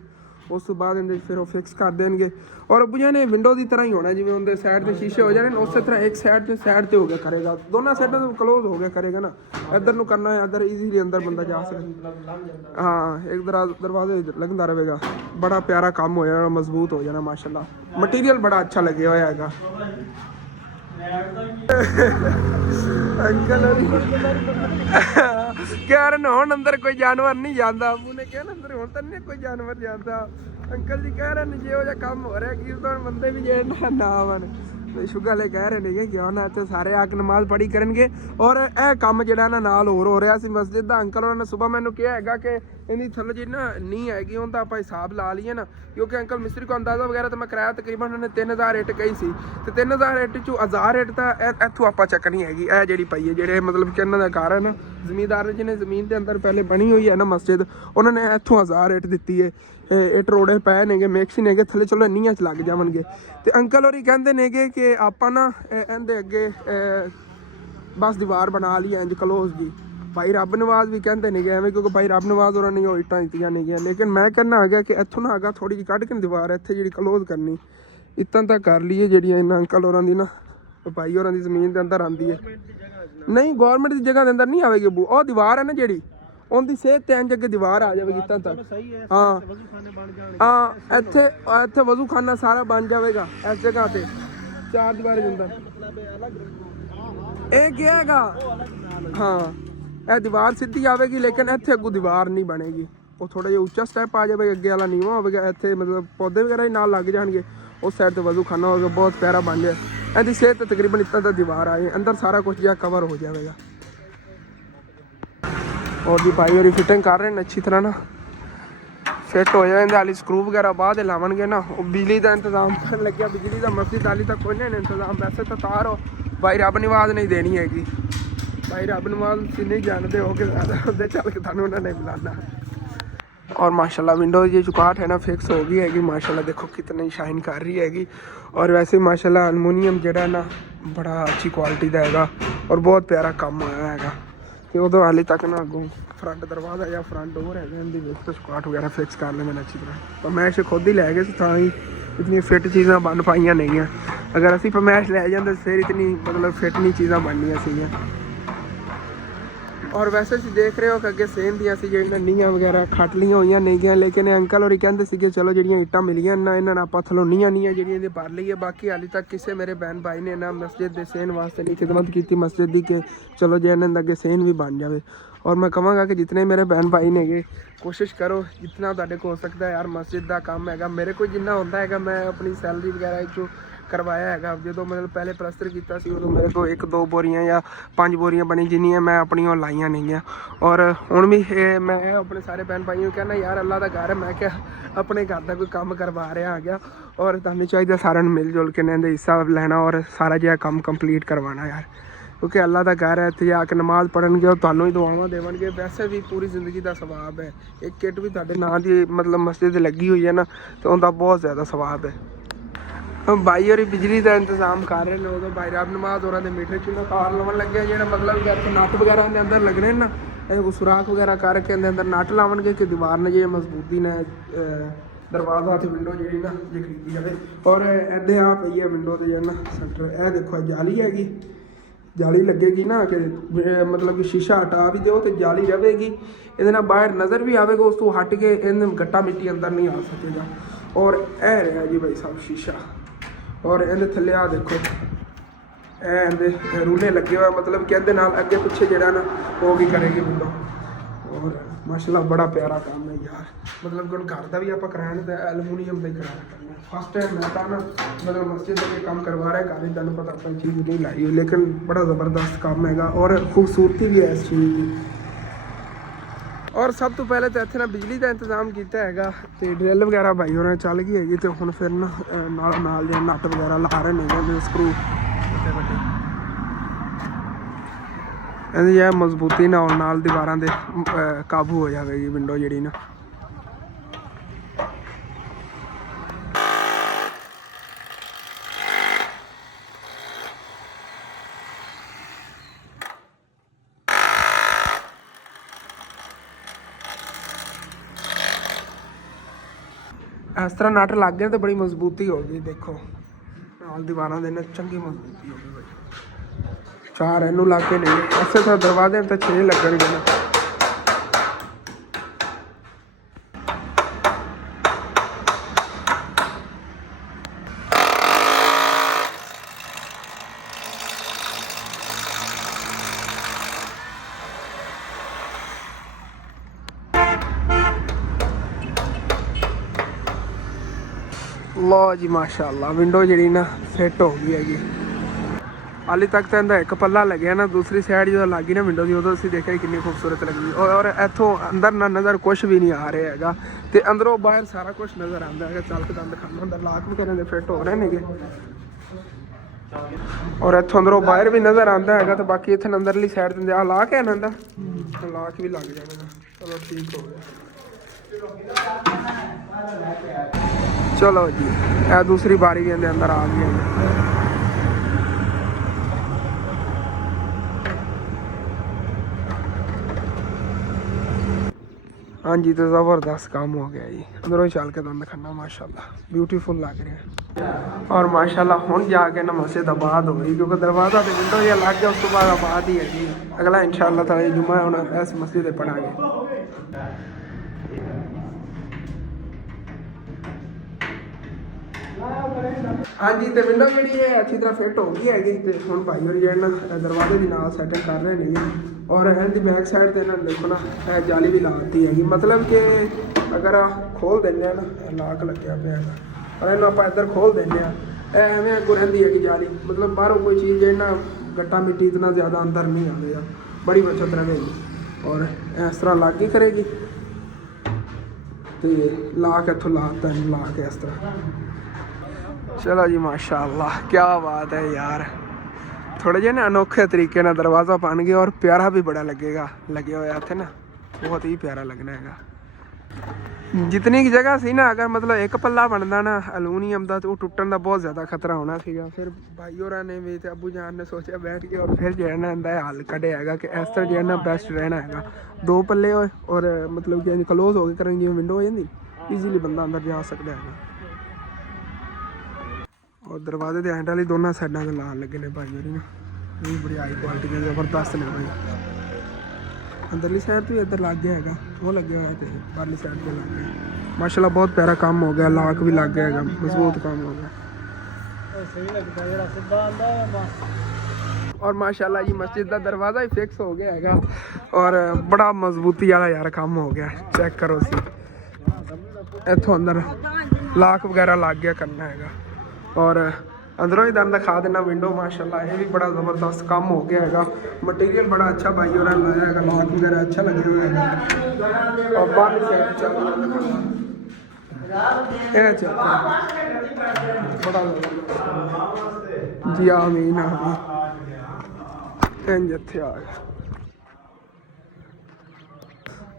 ਉਸ ਤੋਂ ਬਾਅਦ ਇਹਦੇ ਫਿਰ ਉਹ ਫਿਕਸ ਕਰ ਦੇਣਗੇ ਔਰ ਅੱਬੂ ਜੀ ਨੇ ਵਿੰਡੋ ਦੀ ਤਰ੍ਹਾਂ ਹੀ ਹੋਣਾ ਜਿਵੇਂ ਉਹਦੇ ਸਾਈਡ ਤੇ ਸ਼ੀਸ਼ੇ ਹੋ ਜਾਣੇ ਉਸੇ ਤਰ੍ਹਾਂ ਇੱਕ ਸਾਈਡ ਤੇ ਹੋ ਗਿਆ ਕਰੇਗਾ ਦੋਨਾਂ ਸਾਈਡਾਂ ਤੋਂ ਕਲੋਜ਼ ਹੋ ਗਿਆ ਕਰੇਗਾ ਨਾ ਇੱਧਰ ਨੂੰ ਕਰਨਾ ਹੈ ਇੱਧਰ ਈਜ਼ੀਲੀ ਅੰਦਰ ਬੰਦਾ ਜਾ ਸਕਦਾ ਹਾਂ ਇੱਕ ਦਰਵਾਜ਼ੇ ਲੱਗਦਾ ਰਹੇਗਾ ਬੜਾ ਪਿਆਰਾ ਕੰਮ ਹੋ ਜਾਣਾ ਮਜ਼ਬੂਤ ਹੋ ਜਾਣਾ ਮਾਸ਼ਾਅੱਲਾ ਮਟੀਰੀਅਲ ਬੜਾ ਅੱਛਾ ਲੱਗਿਆ ਹੋਇਆ ਹੈਗਾ ਅੰਕਲ ਕਹਿ ਰਹੇ ਹੁਣ ਅੰਦਰ ਕੋਈ ਜਾਨਵਰ ਨਹੀਂ ਜਾਂਦਾ ਅੱਬੂ ਨੇ ਕਿਹਾ ਨਾ ਅੰਦਰ ਹੁਣ ਤਾਂ ਨਹੀਂ ਕੋਈ ਜਾਨਵਰ ਜਾਂਦਾ ਅੰਕਲ ਜੀ ਕਹਿ ਰਹੇ ਨੇ ਜੇ ਉਹ ਜਿਹਾ ਕੰਮ ਹੋ ਰਿਹਾ ਕੀ ਤਾਂ ਬੰਦੇ ਵੀ ਜੇ ਨਾ ਆਵਣ ਸ਼ੁਗਰ ਵਾਲੇ ਕਹਿ ਰਹੇ ਨੇ ਕਿ ਉਹਨਾਂ ਇੱਥੇ ਸਾਰੇ ਆ ਕੇ ਨਮਾਜ਼ ਪੜ੍ਹੀ ਕਰਨਗੇ ਔਰ ਇਹ ਕੰਮ ਜਿਹੜਾ ਨਾ ਨਾਲ ਹੋਰ ਹੋ ਰਿਹਾ ਸੀ ਮਸਜਿਦ ਦਾ ਅੰਕਲ ਉਹਨਾਂ ਨੇ ਸਵੇਰ ਮੈਨੂੰ ਕਿਹਾ ਹੈਗਾ ਕਿ ਇਹਦੀ ਥੱਲੇ ਜੀ ਨਾ ਨਹੀਂ ਹੈਗੀ ਹੁਣ ਤਾਂ ਆਪਾਂ ਹਿਸਾਬ ਲਾ ਲਈਏ ਨਾ ਕਿਉਂਕਿ ਅੰਕਲ ਮਿਸਤਰੀ ਕੋ ਅੰਦਾਜ਼ਾ ਵਗੈਰਾ ਤਾਂ ਮੈਂ ਕਰਾਇਆ ਤਕਰੀਬਨ ਉਹਨੇ 3000 ਇੱਟ ਕਹੀ ਸੀ ਤੇ 3000 ਇੱਟ ਚੋਂ 1000 ਇੱਟ ਤਾਂ ਇੱਥੋਂ ਆਪਾਂ ਚੱਕਣੀ ਹੈਗੀ ਇਹ ਜਿਹੜੀ ਪਈ ਹੈ ਜਿਹੜੇ ਮਤਲਬ ਕਿ ਇਹਨਾਂ ਦਾ ਘਰ ਹੈ ਨਾ ਜ਼ਮੀਂਦਾਰ ਜਿਹਨੇ ਜ਼ਮੀਨ ਦੇ ਅੰਦਰ ਪਹਿਲੇ ਬਣੀ ਹੋਈ ਹੈ ਨਾ ਮਸਜਿਦ ਉਹਨਾਂ ਨੇ ਇੱਥੋਂ 1000 ਇੱਟ ਦਿੱਤੀ ਹੈ ਇੱਟ ਰੋੜੇ ਪਏ ਨੇਗੇ ਮਿਕਸ ਨੇਗੇ ਥੱਲੇ ਚਲੋ ਇੰਨੀਆਂ ਚ ਲੱਗ ਜਾਵਣਗੇ ਤੇ ਅੰਕਲ ਹੋਰੀ ਕਹਿੰਦੇ ਨੇਗੇ ਕਿ ਆਪਾਂ ਨਾ ਇਹਦੇ ਅੱਗੇ ਬਸ ਦੀਵਾਰ ਬਣਾ ਲਈ ਇੰਜ ਕਲੋਜ਼ ਦੀ ਭਾਈ ਰੱਬ ਨਵਾਜ਼ ਵੀ ਕਹਿੰਦੇ ਨੇਗੇ ਐਵੇਂ ਕਿਉਂਕਿ ਭਾਈ ਰੱਬ ਨਵਾਜ਼ ਹੋਰਾਂ ਨੇ ਉਹ ਇੱਟਾਂ ਦਿੱਤੀਆਂ ਨੇਗੀਆਂ ਲੇਕਿਨ ਮੈਂ ਕਹਿਣਾ ਆ ਗਿਆ ਕਿ ਇੱਥੋਂ ਨਾ ਹੈਗਾ ਥੋੜੀ ਜਿਹੀ ਕੱਢ ਕੇ ਦੀਵਾਰ ਇੱਥੇ ਜਿਹੜੀ ਕਲੋਜ਼ ਕਰਨੀ ਇੱਤਾਂ ਤਾਂ ਕਰ ਲਈਏ ਜਿਹੜੀਆਂ ਇਹਨਾਂ ਅੰਕਲ ਹੋਰਾਂ ਦੀ ਨਾ ਭਾਈ ਹੋਰਾਂ ਦੀ ਜ਼ਮੀਨ ਦੇ ਅੰਦਰ ਆਉਂਦੀ ਹੈ ਨਹੀਂ ਗੌਰਮੈਂਟ ਦੀ ਜਗ੍ਹਾ ਦੇ ਅੰਦਰ ਨਹੀਂ ਆਵੇਗੀ ਉਹ ਦੀਵਾਰ ਹੈ ਨਾ ਜਿਹੜੀ ਉਹਦੀ ਸੇਧ ਤੇ ਇੰਜ ਅੱਗੇ ਦੀਵਾਰ ਆ ਜਾਵੇਗੀ ਤਾਂ ਤੱਕ ਹਾਂ ਇੱਥੇ ਵਜ਼ੂਖਾਨਾ ਸਾਰਾ ਬਣ ਜਾਵੇਗਾ ਇਸ ਜਗ੍ਹਾ ਤੇ ਚਾਰ ਦੀਵਾਰੀ ਦੇ ਅੰਦਰ ਇਹ ਕੀ ਹੈਗਾ ਹਾਂ ਇਹ ਦੀਵਾਰ ਸਿੱਧੀ ਆਵੇਗੀ ਲੇਕਿਨ ਇੱਥੇ ਅੱਗੋਂ ਦੀਵਾਰ ਨਹੀਂ ਬਣੇਗੀ ਉਹ ਥੋੜਾ ਜਿਹਾ ਉੱਚਾ ਸਟੈਪ ਆ ਜਾਵੇਗਾ ਅੱਗੇ ਵਾਲਾ ਨੀਵਾਂ ਹੋਵੇਗਾ ਇੱਥੇ ਮਤਲਬ ਪੌਦੇ ਵਗੈਰਾ ਹੀ ਨਾਲ ਲੱਗ ਜਾਣਗੇ ਉਸ ਸਾਈਡ ਤੇ ਵਜ਼ੂਖਾਨਾ ਹੋਵੇਗਾ ਬਹੁਤ ਪਿਆਰਾ ਬਣ ਜਾਏ ਇਹਦੀ ਸੇਧ ਤੇ ਤਕਰੀਬਨ ਇੱਦਾਂ ਦਾ ਦੀਵਾਰ ਆਏ ਅੰਦਰ ਸਾਰਾ ਕੁਝ ਜਿਹਾ ਕਵਰ ਹੋ ਜਾਵੇਗਾ और भी भाई और फिटिंग कर रहे हैं अच्छी तरह ना फिट हो जाए हाली स्क्रू वगैरह बाद लावनगे ना बिजली का इंतजाम कर लगे बिजली का मस्जिद हाली तक कोई नहीं इंतजाम वैसे तो तार हो भाई रब नवाज नहीं देनी हैगी भाई रब नवाज नहीं जानते हो कि चल के थानू उन्होंने बुलाना और माशाल्लाह विंडो ये चुकाट है ना फिक्स हो गई हैगी माशाल्लाह देखो कितनी शाइन कर रही हैगी और वैसे माशाल्लाह एलुमिनियम जड़ा ना ਬੜਾ ਅੱਛੀ ਕੁਆਲਿਟੀ ਦਾ ਹੈਗਾ ਔਰ ਬਹੁਤ ਪਿਆਰਾ ਕੰਮ ਹੋਇਆ ਹੈਗਾ। ਤੇ ਉਦੋਂ ਹਾਲੇ ਤੱਕ ਨਾ ਅੱਗੋਂ ਫਰੰਟ ਦਰਵਾਜ਼ਾ ਜਾਂ ਫਰੰਟ ਡੋਰ ਹੈਗਾ, ਇਹਦੀ ਵਿੱਚ ਸਕਾਟ ਵਗੈਰਾ ਫਿਕਸ ਕਰ ਲੈਂਦੇ ਨੇ ਅੱਛੀ ਤਰ੍ਹਾਂ। ਪਮੈਸ਼ ਖੁਦ ਹੀ ਲੈ ਗਏ ਸੀ ਤਾਂ ਹੀ ਇਤਨੀ ਫਿੱਟ ਚੀਜ਼ਾਂ ਬਣ ਪਾਈਆਂ ਨਹੀਂ ਆ। ਅਗਰ ਅਸੀਂ ਪਮੈਸ਼ ਲੈ ਜਾਂਦੇ ਫਿਰ ਇਤਨੀ ਮਤਲਬ ਫਿੱਟ ਨਹੀਂ ਚੀਜ਼ਾਂ ਬਣਨੀਆਂ ਸੀਗੀਆਂ। ਔਰ ਵੈਸੇ ਤੁਸੀਂ ਦੇਖ ਰਹੇ ਹੋ ਕਿ ਅੱਗੇ ਸੇਮ ਦੀਆਂ ਸੀ ਜਿਹੜੀਆਂ ਨੀਆਂ ਵਗੈਰਾ ਖੱਟਲੀਆਂ ਹੋਈਆਂ ਨਹੀਂ ਗਈਆਂ, ਲੇਕਿਨ ਅੰਕਲ ਹੋਰੀ ਕਹਿੰਦੇ ਸੀਗੇ ਚਲੋ ਜਿਹੜੀਆਂ ਇੱਟਾਂ ਮਿਲੀਆਂ ਨਾ ਇਹਨਾਂ ਨਾਲ ਆਪਾਂ ਥਲੋਨੀਆਂ ਨਹੀਂ ਆ ਜਿਹੜੀਆਂ ਇਹਦੇ ਭਰ ਲਈਏ। ਬਾਕੀ ਹਾਲੇ ਤੱਕ ਕਿਸੇ ਮੇਰੇ ਭੈਣ ਭਾਈ ਨੇ ਨਾ ਮਸਜਿਦ ਦੇ ਸੇਨ ਵਾਸਤੇ ਨਹੀਂ ਖਿਦਮਤ ਕੀਤੀ ਮਸਜਿਦ ਦੀ ਕਿ ਚਲੋ ਜੇ ਇਹਨਾਂ ਦੇ ਅੱਗੇ ਸੇਨ ਵੀ ਬਣ ਜਾਵੇ। ਔਰ ਮੈਂ ਕਹਾਂਗਾ ਕਿ ਜਿਤਨੇ ਮੇਰੇ ਭੈਣ ਭਾਈ ਨੇਗੇ ਕੋਸ਼ਿਸ਼ ਕਰੋ ਜਿतना ਤੁਹਾਡੇ ਕੋਲ ਹੋ ਸਕਦਾ ਯਾਰ। ਮਸਜਿਦ ਦਾ ਕੰਮ ਹੈਗਾ, ਮੇਰੇ ਕੋਲ ਜਿੰਨਾ ਹੁੰਦਾ ਹੈਗਾ ਮੈਂ ਆਪਣੀ ਸੈਲਰੀ ਵਗੈਰਾ ਵਿੱਚੋਂ ਕਰਵਾਇਆ ਹੈਗਾ। ਜਦੋਂ ਮਤਲਬ ਪਹਿਲੇ ਪਲਸਤਰ ਕੀਤਾ ਸੀ ਉਦੋਂ ਮੇਰੇ ਕੋਲ 1-2 ਬੋਰੀਆਂ ਜਾਂ 5 ਬੋਰੀਆਂ ਬਣੀ ਜਿੰਨੀਆਂ ਮੈਂ ਆਪਣੀਆਂ ਲਾਈਆਂ ਨਹੀਂ ਆ। ਔਰ ਹੁਣ ਵੀ ਮੈਂ ਆਪਣੇ ਸਾਰੇ ਭੈਣ ਭਾਈਆਂ ਨੂੰ ਕਹਿੰਦਾ ਯਾਰ ਅੱਲਾ ਦਾ ਘਰ ਹੈ, ਮੈਂ ਕਿਹਾ ਆਪਣੇ ਘਰ ਦਾ ਕੋਈ ਕੰਮ ਕਰਵਾ ਰਿਹਾ ਆ ਗਿਆ ਔਰ ਤੁਹਾਨੂੰ ਚਾਹੀਦਾ ਸਾਰਿਆਂ ਨੂੰ ਮਿਲ ਜੁਲ ਕੇ ਇਹਨਾਂ ਦੇ ਹਿੱਸਾ ਲੈਣਾ ਔਰ ਸਾਰਾ ਜਿਹਾ ਕੰਮ ਕੰਪਲੀਟ ਕਰਵਾਉਣਾ ਯਾਰ, ਕਿਉਂਕਿ ਅੱਲਾ ਦਾ ਘਰ ਹੈ। ਇੱਥੇ ਜਾ ਕੇ ਨਮਾਜ਼ ਪੜ੍ਹਨਗੇ ਔਰ ਤੁਹਾਨੂੰ ਹੀ ਦੁਆਵਾਂ ਦੇਵਣਗੇ। ਵੈਸੇ ਵੀ ਪੂਰੀ ਜ਼ਿੰਦਗੀ ਦਾ ਸਵਾਬ ਹੈ। ਇੱਕ ਕਿੱਟ ਵੀ ਤੁਹਾਡੇ ਨਾਂ ਦੀ ਮਤਲਬ ਮਸਜਿਦ ਲੱਗੀ ਹੋਈ ਹੈ ਨਾ ਤਾਂ ਉਹਦਾ ਬਹੁਤ ਜ਼ਿਆਦਾ ਸਵਾਬ ਹੈ। ਭਾਈ ਹੋਰੀ ਬਿਜਲੀ ਦਾ ਇੰਤਜ਼ਾਮ ਕਰ ਰਹੇ ਨੇ। ਉਦੋਂ ਭਾਈ ਰਾਬ ਨਮਾਜ਼ ਹੋਰਾਂ ਦੇ ਮੀਟਰ 'ਚ ਨਾ ਤਾਰ ਲਾਉਣ ਲੱਗਿਆ, ਜਿਹੜਾ ਮਤਲਬ ਕਿ ਇੱਥੇ ਨੱਟ ਵਗੈਰਾ ਦੇ ਅੰਦਰ ਲੱਗਣੇ ਨਾ ਇਹ ਸੁਰਾਖ ਵਗੈਰਾ ਕਰਕੇ ਇਹਦੇ ਅੰਦਰ ਨੱਟ ਲਾਉਣਗੇ ਕਿ ਦੀਵਾਰ ਨੇ ਜੇ ਮਜ਼ਬੂਤੀ ਨੇ ਦਰਵਾਜ਼ਾ ਅਤੇ ਵਿੰਡੋ ਜਿਹੜੀ ਨਾ ਜੇ ਖਰੀਦੀ ਜਾਵੇ। ਔਰ ਇੱਥੇ ਆ ਪਈ ਹੈ ਵਿੰਡੋ ਦੇ ਜਿਹੜਾ ਨਾ ਸੈਂਟਰ, ਇਹ ਦੇਖੋ ਜਾਲੀ ਹੈਗੀ, ਜਾਲੀ ਲੱਗੇਗੀ ਨਾ ਕਿ ਮਤਲਬ ਕਿ ਸ਼ੀਸ਼ਾ ਹਟਾ ਵੀ ਦਿਓ ਤੇ ਜਾਲੀ ਰਹੇਗੀ। ਇਹਦੇ ਨਾਲ ਬਾਹਰ ਨਜ਼ਰ ਵੀ ਆਵੇਗਾ, ਉਸ ਤੋਂ ਹਟ ਕੇ ਇਹਨੂੰ ਗੱਟਾ ਮਿੱਟੀ ਅੰਦਰ ਨਹੀਂ ਆ ਸਕੇਗਾ। ਔਰ ਇਹ ਰਿਹਾ ਜੀ ਭਾਈ ਸਾਹਿਬ ਸ਼ੀਸ਼ਾ। ਔਰ ਇਹਦੇ ਥੱਲੇ ਆ ਦੇਖੋ ਇਹ ਇਹਦੇ ਰੂਲੇ ਲੱਗੇ ਹੋਏ, ਮਤਲਬ ਕਿ ਇਹਦੇ ਨਾਲ ਅੱਗੇ ਪਿੱਛੇ ਜਿਹੜਾ ਨਾ ਉਹ ਵੀ ਕਰੇਗੀ ਵਿੰਡੋ। ਔਰ ਮਾਸ਼ਾਅੱਲਾ ਬੜਾ ਪਿਆਰਾ ਕੰਮ ਹੈ ਯਾਰ। ਮਤਲਬ ਕਿ ਹੁਣ ਘਰ ਦਾ ਵੀ ਆਪਾਂ ਕਰਾਉਣਾ ਤਾਂ ਐਲੂਮੀਨੀਅਮ ਦਾ ਹੀ ਕਰਾਉਣਾ ਕਰਨਾ। ਫਸਟ ਟਾਈਮ ਮੈਂ ਤਾਂ ਨਾ ਮਤਲਬ ਮਸਜਿਦ ਦਾ ਕੰਮ ਕਰਵਾ ਰਿਹਾ ਘਰ ਹੀ, ਤੁਹਾਨੂੰ ਪਤਾ ਆਪਾਂ ਚੀਜ਼ ਨਹੀਂ ਲਾਈ ਹੋਈ, ਲੇਕਿਨ ਬੜਾ ਜ਼ਬਰਦਸਤ ਕੰਮ ਹੈਗਾ ਔਰ ਖੂਬਸੂਰਤੀ ਵੀ ਹੈ ਇਸ ਚੀਜ਼ ਦੀ। ਔਰ ਸਭ ਤੋਂ ਪਹਿਲੇ ਤਾਂ ਇੱਥੇ ਨਾ ਬਿਜਲੀ ਦਾ ਇੰਤਜ਼ਾਮ ਕੀਤਾ ਹੈਗਾ ਤੇ ਡਰਿੱਲ ਵਗੈਰਾ ਭਾਈ ਹੋਰਾਂ ਚੱਲ ਗਈ ਹੈਗੀ। ਤੇ ਹੁਣ ਫਿਰ ਨਾ ਨਾਲ ਦੇ ਨੱਟ ਵਗੈਰਾ ਲਾ ਰਹੇ ਨੇ ਸਕਰੂ ਵੱਡੇ ਵੱਡੇ, ਇਹਦੀ ਇਹ ਮਜ਼ਬੂਤੀ ਨਾਲ ਦੀਵਾਰਾਂ ਦੇ ਕਾਬੂ ਹੋ ਜਾਵੇਗੀ ਵਿੰਡੋ ਜਿਹੜੀ ਨਾ। ਇਸ ਤਰ੍ਹਾਂ ਨੱਟ ਲੱਗ ਗਏ ਤਾਂ ਬੜੀ ਮਜ਼ਬੂਤੀ ਹੋ ਗਈ। ਦੇਖੋ ਨਾਲ ਦੀਵਾਰਾਂ ਦੇ ਨਾਲ ਚੰਗੀ ਮਜ਼ਬੂਤੀ ਹੋ ਗਈ ਭਾਈ। 4 ਇਹਨੂੰ ਲੱਗ ਕੇ ਨਹੀਂ, ਇਸੇ ਤਰ੍ਹਾਂ ਦਰਵਾਜ਼ੇ ਤਾਂ 6 ਲੱਗਣਗੇ ਨਾ। ਲਓ ਜੀ ਮਾਸ਼ਾਅੱਲਾ ਵਿੰਡੋ ਜਿਹੜੀ ਨਾ ਫਿੱਟ ਹੋ ਗਈ ਹੈਗੀ। ਹਾਲੇ ਤੱਕ ਤਾਂ ਇਹਦਾ ਇੱਕ ਪੱਲਾ ਲੱਗਿਆ ਨਾ, ਦੂਸਰੀ ਸਾਈਡ ਜਦੋਂ ਲੱਗੀ ਨਾ ਵਿੰਡੋ ਦੀ ਉਦੋਂ ਅਸੀਂ ਦੇਖਿਆ ਕਿੰਨੀ ਖੂਬਸੂਰਤ ਲੱਗੀ। ਔਰ ਇੱਥੋਂ ਅੰਦਰ ਨਾ ਨਜ਼ਰ ਕੁਛ ਵੀ ਨਹੀਂ ਆ ਰਿਹਾ ਹੈਗਾ ਤੇ ਅੰਦਰੋਂ ਬਾਹਰ ਸਾਰਾ ਕੁਛ ਨਜ਼ਰ ਆਉਂਦਾ ਹੈਗਾ। ਚੱਲ ਕੇ ਤੁਹਾਨੂੰ ਦਿਖਾਉਂਦਾ, ਅੰਦਰ ਲਾਕ ਵਗੈਰਾ ਦੇ ਫਿੱਟ ਹੋ ਰਹੇ ਨੇਗੇ ਔਰ ਇੱਥੋਂ ਅੰਦਰੋਂ ਬਾਹਰ ਵੀ ਨਜ਼ਰ ਆਉਂਦਾ ਹੈਗਾ। ਤੇ ਬਾਕੀ ਇੱਥੇ ਅੰਦਰਲੀ ਸਾਈਡ ਤੇ ਆ ਲਾ ਕੇ ਇਹਨਾਂ ਦਾ ਲਾਕ ਵੀ ਲੱਗ ਜਾਵੇਗਾ। ਚਲੋ ਠੀਕ ਹੋ ਗਿਆ। ਚਲੋ ਜੀ ਇਹ ਦੂਸਰੀ ਬਾਰੀ ਵੀ ਇਹਦੇ ਅੰਦਰ ਆ ਗਈ ਹੈ। ਹਾਂਜੀ तो ज़बरदस्त काम हो गया जी। अंदरों ही चल के तुम दिखाना माशाल्लाह ब्यूटीफुल लग रहा है। और माशाल्लाह हुण जाके ना मस्जिद आबाद हो गई, क्योंकि दरवाज़ा तो विंडो या लग गया, उस तो बाद आबाद ही है जी। अगला इंशाल्लाह ताला जुम्मा हुण इस मस्जिद पढ़ांगे। हाँ जी तो विंडो जी है अच्छी तरह फिट हो गई हैगी। तो हम भाई और जो ना दरवाजे भी नाल सैटिंग कर रहे हैं और इनकी बैक साइड से इन्होंने देखो ना जाली भी लाती हैगी। मतलब कि अगर खोल दें ना लाक लग्या पे और इन्हों आप इधर खोल दें एवें अगों रही है जाली, मतलब बाहरों कोई चीज़ है ना गट्टा मिट्टी इतना ज़्यादा अंदर नहीं आएगा, बड़ी बचत रहेगी। और इस तरह लाग ही करेगी तो लाक इतों लाता है ला के इस तरह। चलो जी माशाअल्लाह क्या बात है यार। थोड़े जे ना अनोखे तरीके ना दरवाज़ा बन गया और प्यारा भी बड़ा लगेगा, लगे हुए इत्थे ना बहुत ही प्यारा लगना है। ਜਿਤਨੀ ਕੀ ਜਗ੍ਹਾ ਸੀ ਨਾ, ਅਗਰ ਮਤਲਬ ਇੱਕ ਪੱਲਾ ਬਣਦਾ ਨਾ ਐਲੂਮੀਨੀਅਮ ਦਾ, ਤੇ ਉਹ ਟੁੱਟਣ ਦਾ ਬਹੁਤ ਜ਼ਿਆਦਾ ਖਤਰਾ ਹੋਣਾ ਸੀਗਾ। ਫਿਰ ਭਾਈ ਹੋਰਾਂ ਨੇ ਵੀ ਤੇ ਅੱਬੂ ਜਾਨ ਨੇ ਸੋਚਿਆ ਬੈਠ ਕੇ, ਔਰ ਫਿਰ ਜਿਹੜਾ ਨਾ ਇਹਦਾ ਹੱਲ ਕੱਢਿਆ ਹੈਗਾ ਕਿ ਇਸ ਤਰ੍ਹਾਂ ਜਿਹੜਾ ਨਾ ਬੈਸਟ ਰਹਿਣਾ ਹੈਗਾ। ਦੋ ਪੱਲੇ ਹੋਏ ਔਰ ਮਤਲਬ ਕਿ ਕਲੋਜ਼ ਹੋ ਕੇ ਕਰਨ, ਜਿਵੇਂ ਵਿੰਡੋ ਹੋ ਜਾਂਦੀ, ਈਜ਼ੀਲੀ ਬੰਦਾ ਅੰਦਰ ਜਾ ਸਕਦਾ ਹੈਗਾ। ਔਰ ਦਰਵਾਜ਼ੇ ਦੇ ਐਂਡ ਵਾਲੀ ਦੋਨਾਂ ਸਾਈਡਾਂ ਤੇ ਲਾਣ ਲੱਗੇ ਨੇ ਭਾਈ ਹੋਰੀ ਨਾ, ਇਹ ਵੀ ਬੜੀ ਹਾਈ ਕੁਆਲਿਟੀ ਦੇ ਜ਼ਬਰਦਸਤ ਨੇ ਭਾਈ। ਅੰਦਰਲੀ ਸਾਈਡ ਤੋਂ ਇੱਧਰ ਲੱਗ ਗਿਆ ਹੈਗਾ, ਉਹ ਲੱਗਿਆ ਹੋਇਆ, ਤੇ ਬਾਹਰਲੀ ਸਾਈਡ ਤੋਂ ਲੱਗ ਗਿਆ। ਮਾਸ਼ਾਅੱਲਾ ਬਹੁਤ ਪਿਆਰਾ ਕੰਮ ਹੋ ਗਿਆ, ਲਾਕ ਵੀ ਲੱਗ ਗਿਆ ਹੈਗਾ, ਮਜ਼ਬੂਤ ਕੰਮ ਹੋ ਗਿਆ। ਸਹੀ ਲੱਗਦਾ ਜਿਹੜਾ ਸਿੱਧਾ ਆਂਦਾ ਬਸ। ਔਰ ਮਾਸ਼ਾਅੱਲਾ ਜੀ ਮਸਜਿਦ ਦਾ ਦਰਵਾਜ਼ਾ ਹੀ ਫਿਕਸ ਹੋ ਗਿਆ ਹੈਗਾ, ਔਰ ਬੜਾ ਮਜ਼ਬੂਤੀ ਵਾਲਾ ਯਾਰ ਕੰਮ ਹੋ ਗਿਆ। ਚੈੱਕ ਕਰੋ ਸੀ, ਇੱਥੋਂ ਅੰਦਰ ਲਾਕ ਵਗੈਰਾ ਲੱਗ ਗਿਆ ਕਰਨਾ ਹੈਗਾ। ਔਰ ਅੰਦਰੋਂ ਹੀ ਤੁਹਾਨੂੰ ਦਿਖਾ ਦੇਣਾ ਵਿੰਡੋ, ਮਾਸ਼ਾਅੱਲਾ ਇਹ ਵੀ ਬੜਾ ਜ਼ਬਰਦਸਤ ਕੰਮ ਹੋ ਗਿਆ ਹੈਗਾ। ਮਟੀਰੀਅਲ ਬੜਾ ਅੱਛਾ ਭਾਈ ਹੋਰਾਂ ਨੇ ਲਾਇਆ ਹੈਗਾ, ਲਾਕ ਵਗੈਰਾ ਅੱਛਾ ਲੱਗਿਆ ਹੋਇਆ ਹੈਗਾ। ਔਰ ਬਾਹਰਲੀ ਸਾਈਡ ਚੱਲ ਇਹ ਚੱਲ ਬੜਾ ਜੀ ਆਮੀਨ ਆਮੀਨ ਇੰਜ ਇੱਥੇ ਆ ਗਿਆ।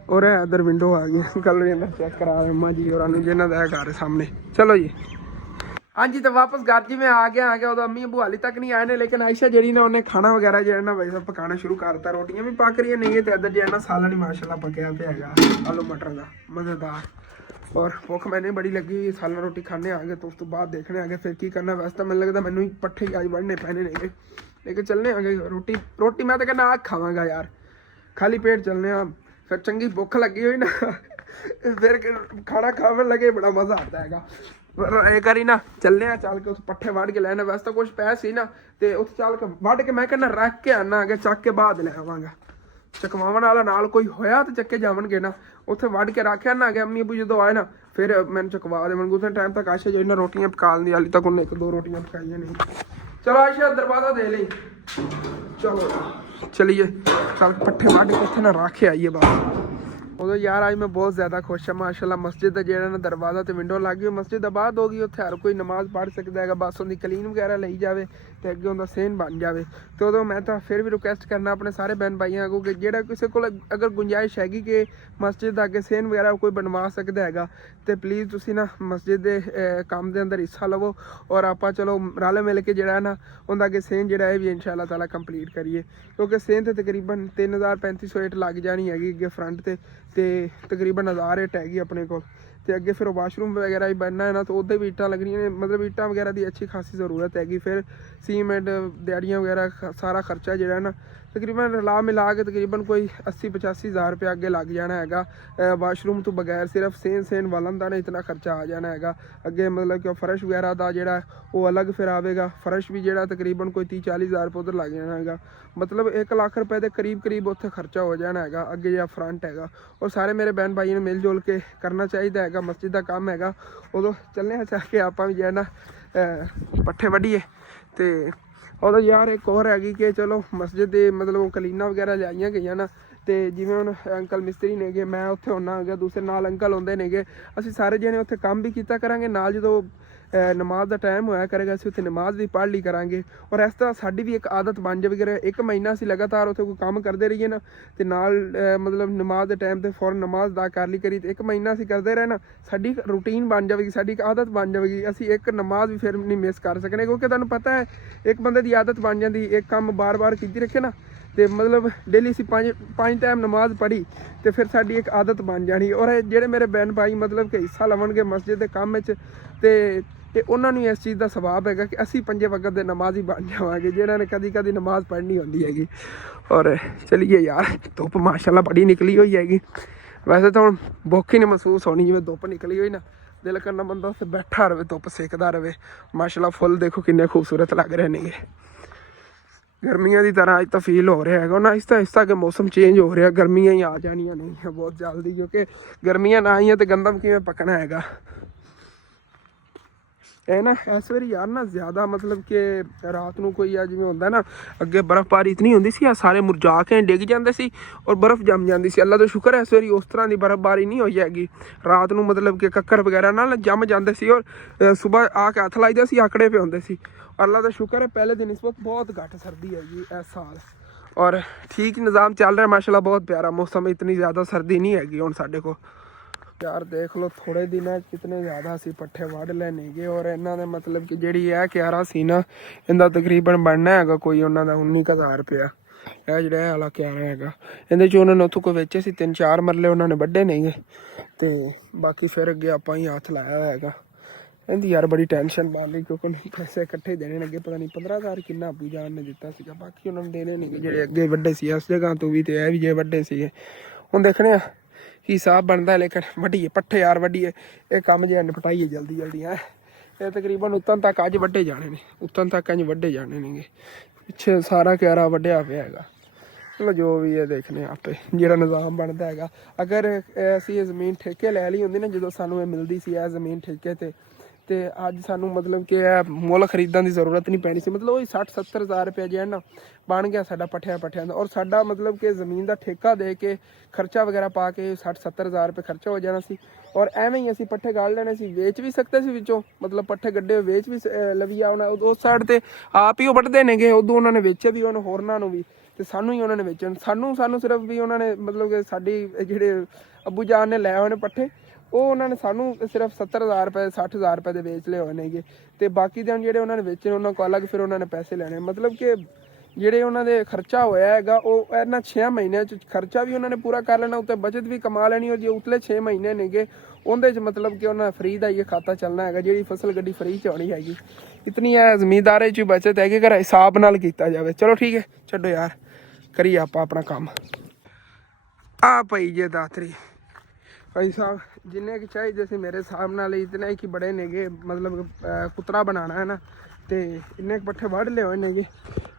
ਔਰ ਇਧਰ ਵਿੰਡੋ ਆ ਗਈ, ਕੱਲ ਵੀ ਅੰਦਰ ਚੈੱਕ ਕਰਾ ਅੰਮਾ ਜੀ ਹੋਰਾਂ ਨੂੰ, ਜਿਹਨਾਂ ਦਾ ਘਰ ਸਾਹਮਣੇ। ਚਲੋ ਜੀ ਹਾਂਜੀ, ਤਾਂ ਵਾਪਸ ਘਰ ਜਿਵੇਂ ਆ ਗਿਆ ਉਦੋਂ ਅੰਮੀ ਅਬੂ ਹਾਲੀ ਤੱਕ ਨਹੀਂ ਆਏ ਨੇ, ਲੇਕਿਨ ਆਇਸ਼ਾ ਜਿਹੜੀ ਨਾ ਉਹਨੇ ਖਾਣਾ ਵਗੈਰਾ ਜਿਹੜਾ ਨਾ ਵੈਸੇ ਪਕਾਉਣਾ ਸ਼ੁਰੂ ਕਰਤਾ। ਰੋਟੀਆਂ ਵੀ ਪੱਕ ਰਹੀਆਂ ਨਹੀਂ, ਤੇ ਇੱਧਰ ਜਿਹੜਾ ਨਾ ਸਾਲਨ ਹੀ ਮਾਸ਼ਾਅੱਲਾ ਪੱਕਿਆ ਪਿਆ ਹੈਗਾ, ਆਲੂ ਮਟਰ ਦਾ ਮਜ਼ੇਦਾਰ। ਔਰ ਭੁੱਖ ਮੈਨੂੰ ਬੜੀ ਲੱਗੀ ਹੋਈ, ਸਾਲਨ ਰੋਟੀ ਖਾਣੇ ਆ ਗਏ, ਤਾਂ ਉਸ ਤੋਂ ਬਾਅਦ ਦੇਖਣੇ ਆ ਗਏ ਫਿਰ ਕੀ ਕਰਨਾ। ਵੈਸੇ ਤਾਂ ਮੈਨੂੰ ਲੱਗਦਾ ਮੈਨੂੰ ਹੀ ਪੱਠੇ ਅੱਜ ਵੜਨੇ ਪੈਣੇ ਨੇਗੇ, ਲੇਕਿਨ ਚੱਲਣੇ ਆ ਗਏ। ਰੋਟੀ ਮੈਂ ਤਾਂ ਕਹਿੰਦਾ ਆਹ ਖਾਵਾਂਗਾ ਯਾਰ, ਖਾਲੀ ਪੇਟ ਚੱਲਣੇ ਆ। ਫਿਰ ਚੰਗੀ ਭੁੱਖ ਲੱਗੀ ਹੋਈ ਨਾ, ਫਿਰ ਖਾਣਾ ਖਾਣ ਲੱਗੇ ਬੜਾ ਮਜ਼ਾ ਆਉਂਦਾ ਹੈਗਾ। ਇਹ ਕਰੀ ਨਾ ਚੱਲਨੇ ਆ, ਚੱਲ ਕੇ ਉੱਥੇ ਪੱਠੇ ਵੱਢ ਕੇ ਲੈਣੇ। ਵੈਸੇ ਤਾਂ ਕੁਛ ਪੈ ਸੀ ਨਾ, ਤੇ ਉੱਥੇ ਚੱਲ ਕੇ ਵੱਢ ਕੇ ਮੈਂ ਕਹਿੰਦਾ ਰੱਖ ਕੇ ਆਉਣਾ, ਅੱਗੇ ਚੱਕ ਕੇ ਬਾਅਦ ਲੈ ਆਵਾਂਗਾ। ਚਕਵਾਉਣ ਵਾਲਾ ਨਾਲ ਕੋਈ ਹੋਇਆ ਤਾਂ ਚੱਕੇ ਜਾਵਣਗੇ ਨਾ, ਉੱਥੇ ਵੱਢ ਕੇ ਰੱਖਿਆ ਨਾ ਅੱਗੇ। ਅੰਮੀ ਅਬੂ ਜਦੋਂ ਆਏ ਨਾ ਫਿਰ ਮੈਨੂੰ ਚਕਵਾ ਦੇਵਣਗੇ। ਉਸ ਟਾਈਮ ਤੱਕ ਆਇਸ਼ਾ ਜਿਹੜੀ ਨਾ ਰੋਟੀਆਂ ਪਕਾਉਣ ਦੀ, ਹਾਲੀ ਤੱਕ ਉਹਨੇ 1-2 ਰੋਟੀਆਂ ਪਕਾਈਆਂ ਨਹੀਂ। ਚਲੋ ਆਇਸ਼ਾ ਦਰਵਾਜ਼ਾ ਦੇ ਲਈ, ਚਲੋ ਚਲੀਏ ਚੱਲ ਪੱਠੇ ਵੱਢ ਕੇ ਉੱਥੇ ਨਾ ਰੱਖ ਆਈਏ ਬਸ। ਉਦੋਂ ਯਾਰ ਅੱਜ ਮੈਂ ਬਹੁਤ ਜ਼ਿਆਦਾ ਖੁਸ਼ ਹਾਂ ਮਾਸ਼ਾਅੱਲਾ। ਮਸਜਿਦ ਦਾ ਜਿਹੜਾ ਨਾ ਦਰਵਾਜ਼ਾ ਤੇ ਵਿੰਡੋ ਲੱਗ ਗਈ, ਮਸਜਿਦ ਆਬਾਦ ਹੋ ਗਈ, ਉੱਥੇ ਹਰ ਕੋਈ ਨਮਾਜ਼ ਪੜ੍ਹ ਸਕਦਾ ਹੈਗਾ। ਬਸ ਉਹਦੀ ਕਲੀਨ ਵਗੈਰਾ ਲਈ ਜਾਵੇ ਤੇ ਅੱਗੇ ਉਹਦਾ ਸੇਨ ਬਣ ਜਾਵੇ। ਤੇ ਉਦੋਂ ਮੈਂ ਤਾਂ ਫਿਰ ਵੀ ਰਿਕੁਐਸਟ ਕਰਨਾ ਆਪਣੇ ਸਾਰੇ ਬਹਿਨ ਭਾਈਆਂ ਅੱਗੋਂ ਕਿ ਜਿਹੜਾ ਕਿਸੇ ਕੋਲ ਅਗਰ ਗੁੰਜਾਇਸ਼ ਹੈਗੀ ਕਿ ਮਸਜਿਦ ਦਾ ਅੱਗੇ ਸੇਨ ਵਗੈਰਾ ਕੋਈ ਬਣਵਾ ਸਕਦਾ ਹੈਗਾ, ਤੇ ਪਲੀਜ਼ ਤੁਸੀਂ ਨਾ ਮਸਜਿਦ ਦੇ ਕੰਮ ਦੇ ਅੰਦਰ ਹਿੱਸਾ ਲਵੋ, ਔਰ ਆਪਾਂ ਚਲੋ ਰਲ ਮਿਲ ਕੇ ਜਿਹੜਾ ਨਾ ਉਹਦਾ ਅੱਗੇ ਸੇਨ ਜਿਹੜਾ ਇਹ ਵੀ ਇਨਸ਼ਾਅੱਲਾ ਤਾਲਾ ਕੰਪਲੀਟ ਕਰੀਏ। ਕਿਉਂਕਿ ਸੇਨ ਤੇ ਤਕਰੀਬਨ 3000-3500 ਇੱਟ ਲੱਗ ਜਾਣੀ ਹੈਗੀ ਅੱਗੇ ਫਰੰਟ ਤੇ ਤਕਰੀਬਨ 1000 ਇੱਟ ਹੈਗੀ ਆਪਣੇ ਕੋਲ। ਤੇ ਅੱਗੇ ਫਿਰ ਵਾਸ਼ਰੂਮ ਵਗੈਰਾ ਵੀ ਬਣਨਾ ਹੈ ਨਾ, ਤਾਂ ਉਹਦੇ ਵੀ ਇੱਟਾਂ ਲੱਗਣੀਆਂ ਨੇ, ਮਤਲਬ ਇੱਟਾਂ ਵਗੈਰਾ ਦੀ ਅੱਛੀ ਖਾਸੀ ਜ਼ਰੂਰਤ ਹੈਗੀ। ਫਿਰ ਸੀਮੈਂਟ ਦਿਹਾੜੀਆਂ ਵਗੈਰਾ ਸਾਰਾ ਖਰਚਾ ਜਿਹੜਾ ਨਾ ਤਕਰੀਬਨ ਲਾ ਮਿਲਾ ਕੇ ਤਕਰੀਬਨ ਕੋਈ 80-85 ਹਜ਼ਾਰ ਰੁਪਏ ਅੱਗੇ ਲੱਗ ਜਾਣਾ ਹੈਗਾ। ਵਾਸ਼ਰੂਮ ਤੋਂ ਬਗੈਰ ਸਿਰਫ ਸੇਨ ਵਾਲਣ ਦਾ ਨਾ ਇਤਨਾ ਖਰਚਾ ਆ ਜਾਣਾ ਹੈਗਾ ਅੱਗੇ। ਮਤਲਬ ਕਿ ਫਰਸ਼ ਵਗੈਰਾ ਦਾ ਜਿਹੜਾ ਉਹ ਅਲੱਗ ਫਿਰ ਆਵੇਗਾ। ਫਰਸ਼ ਵੀ ਜਿਹੜਾ ਤਕਰੀਬਨ ਕੋਈ 30-40 ਹਜ਼ਾਰ ਰੁਪਏ ਉੱਧਰ ਲੱਗ ਜਾਣਾ ਹੈਗਾ। ਮਤਲਬ 1 ਲੱਖ ਰੁਪਏ ਦੇ ਕਰੀਬ ਉੱਥੇ ਖਰਚਾ ਹੋ ਜਾਣਾ ਹੈਗਾ ਅੱਗੇ ਜਿਹੜਾ ਫਰੰਟ ਹੈਗਾ। ਔਰ ਸਾਰੇ ਮੇਰੇ ਬਹਿਨ ਭਾਈਆਂ ਨੂੰ ਮਿਲ ਜੁਲ ਕੇ ਕਰਨਾ ਚਾਹੀਦਾ ਹੈਗਾ, ਮਸਜਿਦ ਦਾ ਕੰਮ ਹੈਗਾ। ਉਦੋਂ ਚੱਲਣੇ ਆ ਚਾਹ ਕੇ ਆਪਾਂ ਵੀ ਜਿਹੜਾ ਨਾ ਪੱਠੇ ਵੱਢੀਏ। ਤੇ ਉਦੋਂ ਯਾਰ ਇੱਕ ਹੋਰ ਹੈਗੀ ਕਿ ਚਲੋ ਮਸਜਿਦ ਦੇ ਮਤਲਬ ਕਲੀਨਾਂ ਵਗੈਰਾ ਲਿਆਈਆਂ ਗਈਆਂ ਨਾ, ਤੇ ਜਿਵੇਂ ਹੁਣ ਅੰਕਲ ਮਿਸਤਰੀ ਨੇਗੇ, ਮੈਂ ਉੱਥੇ ਹੁੰਨਾ ਹੈਗਾ, ਦੂਸਰੇ ਨਾਲ ਅੰਕਲ ਹੁੰਦੇ ਨੇਗੇ, ਅਸੀਂ ਸਾਰੇ ਜਣੇ ਉੱਥੇ ਕੰਮ ਵੀ ਕੀਤਾ ਕਰਾਂਗੇ ਨਾਲ। ਜਦੋਂ ਨਮਾਜ਼ ਦਾ ਟਾਈਮ ਹੋਇਆ ਕਰੇਗਾ ਅਸੀਂ ਉੱਥੇ ਨਮਾਜ਼ ਵੀ ਪੜ੍ਹ ਲਈ ਕਰਾਂਗੇ। ਔਰ ਇਸ ਤਰ੍ਹਾਂ ਸਾਡੀ ਵੀ ਇੱਕ ਆਦਤ ਬਣ ਜਾਵੇ ਕਿ 1 ਮਹੀਨਾ ਅਸੀਂ ਲਗਾਤਾਰ ਉੱਥੇ ਕੋਈ ਕੰਮ ਕਰਦੇ ਰਹੀਏ ਨਾ, ਤੇ ਨਾਲ ਮਤਲਬ ਨਮਾਜ਼ ਦੇ ਟਾਈਮ ਤੇ ਫੌਰਨ ਨਮਾਜ਼ ਅਦਾ ਕਰ ਲਈ ਕਰੀ, ਤੇ 1 ਮਹੀਨਾ ਅਸੀਂ ਕਰਦੇ ਰਹੇ ਨਾ, ਸਾਡੀ ਰੂਟੀਨ ਬਣ ਜਾਵੇਗੀ, ਸਾਡੀ ਇੱਕ ਆਦਤ ਬਣ ਜਾਵੇਗੀ। ਅਸੀਂ ਇੱਕ ਨਮਾਜ਼ ਵੀ ਫਿਰ ਨਹੀਂ ਮਿਸ ਕਰ ਸਕਣੇ, ਕਿਉਂਕਿ ਤੁਹਾਨੂੰ ਪਤਾ ਹੈ ਇੱਕ ਬੰਦੇ ਦੀ ਆਦਤ ਬਣ ਜਾਂਦੀ, ਇੱਕ ਕੰਮ ਬਾਰ-ਬਾਰ ਕੀਤੀ ਰੱਖੇ ਨਾ, ਤੇ ਮਤਲਬ ਡੇਲੀ ਅਸੀਂ 5 ਟਾਈਮ ਨਮਾਜ਼ ਪੜ੍ਹੀ, ਤੇ ਫਿਰ ਸਾਡੀ ਇੱਕ ਆਦਤ ਬਣ ਜਾਣੀ। ਔਰ ਜਿਹੜੇ ਮੇਰੇ ਬਹਿਨ ਭਾਈ ਮਤਲਬ ਕਿ ਹਿੱਸਾ ਲਵਣਗੇ ਮਸਜਿਦ ਦੇ ਕੰਮ ਵਿੱਚ, ਤੇ ਉਹਨਾਂ ਨੂੰ ਇਸ ਚੀਜ਼ ਦਾ ਸਵਾਬ ਹੈਗਾ ਕਿ ਅਸੀਂ 5 ਵਕਤ ਦੇ ਨਮਾਜ਼ੀ ਬਣ ਜਾਵਾਂਗੇ, ਜਿਹਨਾਂ ਨੇ ਕਦੀ ਨਮਾਜ਼ ਪੜ੍ਹਨੀ ਹੁੰਦੀ ਹੈਗੀ। ਔਰ ਚਲੀਏ ਯਾਰ, ਧੁੱਪ ਮਾਸ਼ਾਅੱਲਾ ਬੜੀ ਨਿਕਲੀ ਹੋਈ ਹੈਗੀ। ਵੈਸੇ ਤਾਂ ਹੁਣ ਭੁੱਖ ਹੀ ਨਹੀਂ ਮਹਿਸੂਸ ਹੋਣੀ, ਜਿਵੇਂ ਧੁੱਪ ਨਿਕਲੀ ਹੋਈ ਨਾ, ਦਿਲ ਕਰਨਾ ਬੰਦਾ ਉੱਥੇ ਬੈਠਾ ਰਵੇ, ਧੁੱਪ ਸੇਕਦਾ ਰਵੇ। ਮਾਸ਼ਾਅੱਲਾ ਫੁੱਲ ਦੇਖੋ ਕਿੰਨੇ ਖੂਬਸੂਰਤ ਲੱਗ ਰਹੇ ਨੇਗੇ। ਗਰਮੀਆਂ ਦੀ ਤਰ੍ਹਾਂ ਅੱਜ ਤਾਂ ਫੀਲ ਹੋ ਰਿਹਾ ਹੈਗਾ ਨਾ, ਆਹਿਸਤਾ ਕਿ ਮੌਸਮ ਚੇਂਜ ਹੋ ਰਿਹਾ, ਗਰਮੀਆਂ ਹੀ ਆ ਜਾਣੀਆਂ ਨਹੀਂ ਬਹੁਤ ਜਲਦੀ, ਕਿਉਂਕਿ ਗਰਮੀਆਂ ਨਾ ਆਈਆਂ ਤੇ ਗੰਦਮ ਕਿਵੇਂ ਪੱਕਣਾ ਹੈਗਾ। ਇਹ ਨਾ ਇਸ ਵਾਰੀ ਯਾਰ ਨਾ ਜ਼ਿਆਦਾ ਮਤਲਬ ਕਿ ਰਾਤ ਨੂੰ ਕੋਈ ਆ ਜਿਵੇਂ ਹੁੰਦਾ ਨਾ, ਅੱਗੇ ਬਰਫ਼ਬਾਰੀ ਇਤਨੀ ਹੁੰਦੀ ਸੀ, ਆ ਸਾਰੇ ਮੁਰਝਾ ਕੇ ਡਿੱਗ ਜਾਂਦੇ ਸੀ ਔਰ ਬਰਫ਼ ਜੰਮ ਜਾਂਦੀ ਸੀ। ਅੱਲਾ ਦਾ ਸ਼ੁਕਰ ਹੈ ਇਸ ਵਾਰੀ ਉਸ ਤਰ੍ਹਾਂ ਦੀ ਬਰਫ਼ਬਾਰੀ ਨਹੀਂ ਹੋਈ ਹੈਗੀ। ਰਾਤ ਨੂੰ ਮਤਲਬ ਕਿ ਕੱਕਰ ਵਗੈਰਾ ਨਾਲ ਜੰਮ ਜਾਂਦੇ ਸੀ, ਔਰ ਸੁਬਾਹ ਆ ਕੇ ਹੱਥ ਲਾਈਦੇ ਸੀ, ਆਕੜੇ ਪਏ ਹੁੰਦੇ ਸੀ। ਅੱਲਾ ਦਾ ਸ਼ੁਕਰ ਹੈ ਪਹਿਲੇ ਦਿਨ ਇਸ ਵਕਤ ਬਹੁਤ ਘੱਟ ਸਰਦੀ ਹੈਗੀ ਇਸ ਸਾਲ, ਔਰ ਠੀਕ ਨਿਜ਼ਾਮ ਚੱਲ ਰਿਹਾ ਮਾਸ਼ਾਅੱਲਾ, ਬਹੁਤ ਪਿਆਰਾ ਮੌਸਮ, ਇਤਨੀ ਜ਼ਿਆਦਾ ਸਰਦੀ ਨਹੀਂ ਹੈਗੀ ਹੁਣ ਸਾਡੇ ਕੋਲ। ਯਾਰ ਦੇਖ ਲਓ ਥੋੜੇ ਦਿਨਾਂ 'ਚ ਕਿਤਨੇ ਜ਼ਿਆਦਾ ਅਸੀਂ ਪੱਠੇ ਵੱਢ ਲੈਣੇ ਗਏ ਔਰ ਇਹਨਾਂ ਦੇ ਮਤਲਬ ਕਿ ਜਿਹੜੀ ਇਹ ਕਿਆਰਾ ਸੀ ਨਾ ਇਹਦਾ ਤਕਰੀਬਨ ਬਣਨਾ ਹੈਗਾ ਕੋਈ ਉਹਨਾਂ ਦਾ 19,000 ਰੁਪਇਆ। ਇਹ ਜਿਹੜਾ ਇਹ ਵਾਲਾ ਕਿਆਰਾ ਹੈਗਾ ਇਹਦੇ 'ਚ ਉਹਨਾਂ ਨੇ ਉੱਥੋਂ ਕੋਈ ਵੇਚੇ ਸੀ 3-4 ਮਰਲੇ ਉਹਨਾਂ ਨੇ ਵੱਢੇ ਨਹੀਂਗੇ ਤੇ ਬਾਕੀ ਫਿਰ ਅੱਗੇ ਆਪਾਂ ਹੀ ਹੱਥ ਲਾਇਆ ਹੋਇਆ ਹੈਗਾ। ਇਹਦੀ ਯਾਰ ਬੜੀ ਟੈਨਸ਼ਨ ਬਣ ਰਹੀ ਕਿਉਂਕਿ ਪੈਸੇ ਇਕੱਠੇ ਦੇਣੇ ਲੱਗੇ ਪਤਾ ਨਹੀਂ 15,000 ਕਿੰਨਾ ਅਬੂ ਜਾਨ ਨੇ ਦਿੱਤਾ ਸੀਗਾ ਬਾਕੀ ਉਹਨਾਂ ਨੂੰ ਦੇਣੇ ਨਹੀਂ ਜਿਹੜੇ ਅੱਗੇ ਵੱਡੇ ਸੀ ਇਸ ਜਗ੍ਹਾ ਤੋਂ ਵੀ ਤੇ ਇਹ ਵੀ ਜੇ ਵੱਡੇ ਸੀਗੇ। ਹੁਣ ਦੇਖਣੇ ਆ ਕੀ ਹਿਸਾਬ ਬਣਦਾ ਲੇਕਿਨ ਵੱਢੀਏ ਪੱਠੇ ਯਾਰ ਵੱਢੀਏ ਇਹ ਕੰਮ ਜੇ ਨਿਪਟਾਈਏ ਜਲਦੀ ਜਲਦੀ ਹੈ। ਇਹ ਤਕਰੀਬਨ ਉੱਤਨ ਤੱਕ ਅੱਜ ਵੱਢੇ ਜਾਣੇ ਨੇ ਉੱਤਨ ਤੱਕ ਅੱਜ ਵੱਢੇ ਜਾਣੇ ਨੇਗੇ ਪਿੱਛੇ ਸਾਰਾ ਕਿਆਰਾ ਵੱਢਿਆ ਪਿਆ ਹੈਗਾ। ਚਲੋ ਜੋ ਵੀ ਹੈ ਦੇਖਣੇ ਆਪੇ ਜਿਹੜਾ ਨਿਜ਼ਾਮ ਬਣਦਾ ਹੈਗਾ। ਅਗਰ ਅਸੀਂ ਇਹ ਜ਼ਮੀਨ ਠੇਕੇ ਲੈ ਲਈ ਹੁੰਦੀ ਨਾ ਜਦੋਂ ਸਾਨੂੰ ਇਹ ਮਿਲਦੀ ਸੀ ਇਹ ਜ਼ਮੀਨ ਠੇਕੇ ਤੇ ਅੱਜ ਸਾਨੂੰ ਮਤਲਬ ਕਿ ਇਹ ਮੁੱਲ ਖਰੀਦਣ ਦੀ ਜ਼ਰੂਰਤ ਨਹੀਂ ਪੈਣੀ ਸੀ। ਮਤਲਬ ਉਹ 60-70 ਹਜ਼ਾਰ ਰੁਪਇਆ ਜਿਹੜਾ ਨਾ ਬਣ ਗਿਆ ਸਾਡਾ ਪੱਠਿਆਂ ਦਾ ਔਰ ਸਾਡਾ ਮਤਲਬ ਕਿ ਜ਼ਮੀਨ ਦਾ ਠੇਕਾ ਦੇ ਕੇ ਖਰਚਾ ਵਗੈਰਾ ਪਾ ਕੇ 60-70 ਹਜ਼ਾਰ ਰੁਪਏ ਖਰਚਾ ਹੋ ਜਾਣਾ ਸੀ ਔਰ ਐਵੇਂ ਹੀ ਅਸੀਂ ਪੱਠੇ ਗਾਲ ਲੈਣੇ ਸੀ ਵੇਚ ਵੀ ਸਕਦੇ ਸੀ ਵਿੱਚੋਂ ਮਤਲਬ ਪੱਠੇ ਗੱਡੇ ਵੇਚ ਵੀ ਲਵੀਆ ਉਹਨਾਂ ਉਸ ਸਾਈਡ ਤੇ ਆਪ ਹੀ ਉਹ ਵੱਢਦੇ ਨੇਗੇ ਉਦੋਂ ਉਹਨਾਂ ਨੇ ਵੇਚੇ ਵੀ ਉਹਨੂੰ ਹੋਰਨਾਂ ਨੂੰ ਵੀ ਤੇ ਸਾਨੂੰ ਹੀ ਉਹਨਾਂ ਨੇ ਵੇਚਣ ਸਾਨੂੰ ਸਿਰਫ ਵੀ ਉਹਨਾਂ ਨੇ ਮਤਲਬ ਕਿ ਸਾਡੀ ਜਿਹੜੇ ਅੱਬੂ ਜਾਨ ਨੇ ਲੈ ਹੋਏ ਨੇ ਪੱਠੇ ਉਹ ਉਹਨਾਂ ਨੇ ਸਾਨੂੰ ਸਿਰਫ 70,000 ਰੁਪਏ 60,000 ਰੁਪਏ ਦੇ ਵੇਚ ਲਏ ਹੋਏ ਨੇਗੇ ਤੇ ਬਾਕੀ ਦੇ ਜਿਹੜੇ ਉਹਨਾਂ ਨੇ ਵੇਚੇ ਉਹਨਾਂ ਕੋਲ ਅਲੱਗ ਫਿਰ ਉਹਨਾਂ ਨੇ ਪੈਸੇ ਲੈਣੇ ਮਤਲਬ ਕਿ ਜਿਹੜੇ ਉਹਨਾਂ ਦੇ ਖਰਚਾ ਹੋਇਆ ਹੈਗਾ ਉਹ ਇਹਨਾਂ 6 ਮਹੀਨਿਆਂ 'ਚ ਖਰਚਾ ਵੀ ਉਹਨਾਂ ਨੇ ਪੂਰਾ ਕਰ ਲੈਣਾ ਉੱਤੇ ਬਚਤ ਵੀ ਕਮਾ ਲੈਣੀ ਔਰ ਜੇ ਉਤਲੇ 6 ਮਹੀਨੇ ਨੇਗੇ ਉਹਦੇ 'ਚ ਮਤਲਬ ਕਿ ਉਹਨਾਂ ਫਰੀ ਦਾ ਇਹ ਖਾਤਾ ਚੱਲਣਾ ਹੈਗਾ ਜਿਹੜੀ ਫਸਲ ਗੱਡੀ ਫਰੀ 'ਚ ਆਉਣੀ ਹੈਗੀ। ਇਤਨੀ ਹੈ ਜ਼ਮੀਂਦਾਰੇ 'ਚ ਬਚਤ ਹੈਗੀ ਅਗਰ ਹਿਸਾਬ ਨਾਲ ਕੀਤਾ ਜਾਵੇ। ਚਲੋ ਠੀਕ ਹੈ ਛੱਡੋ ਯਾਰ ਕਰੀਏ ਆਪਾਂ ਆਪਣਾ ਕੰਮ। ਆ ਪਈ ਜੇ ਦਾਤਰੀ ਭਾਈ ਸਾਹਿਬ ਜਿੰਨੇ ਕਿ ਚਾਹੀਦੇ ਸੀ ਮੇਰੇ ਹਿਸਾਬ ਨਾਲ ਇਤਨੇ ਕਿ ਬੜੇ ਨੇਗੇ ਮਤਲਬ ਕੁਤਰਾ ਬਣਾਉਣਾ ਹੈ ਨਾ ਤੇ ਇੰਨੇ ਪੱਠੇ ਵੱਢ ਲਏ ਹੋਏ ਨੇਗੇ